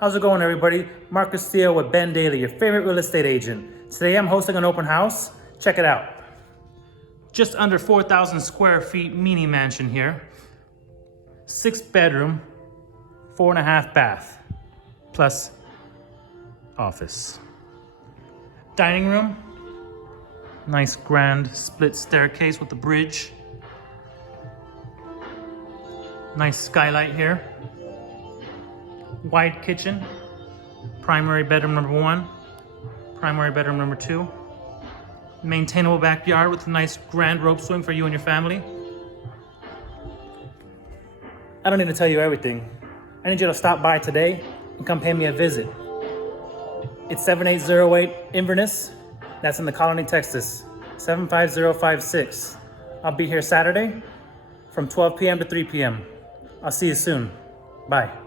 How's it going, everybody? Mark Castillo with Ben Daily, your favorite real estate agent. Today I'm hosting an open house. Check it out. Just under 4,000 square feet mini mansion here. 6 bedroom, 4.5 bath, plus office. Dining room, nice grand split staircase with the bridge. Nice skylight here. Wide kitchen, primary bedroom number 1, primary bedroom number 2. Maintainable backyard with a nice grand rope swing for you and your family. I don't need to tell you everything. I need you to stop by today and come pay me a visit. It's 7808 Inverness. That's in the Colony, Texas. 75056. I'll be here Saturday from 12 p.m. to 3 p.m. I'll see you soon. Bye.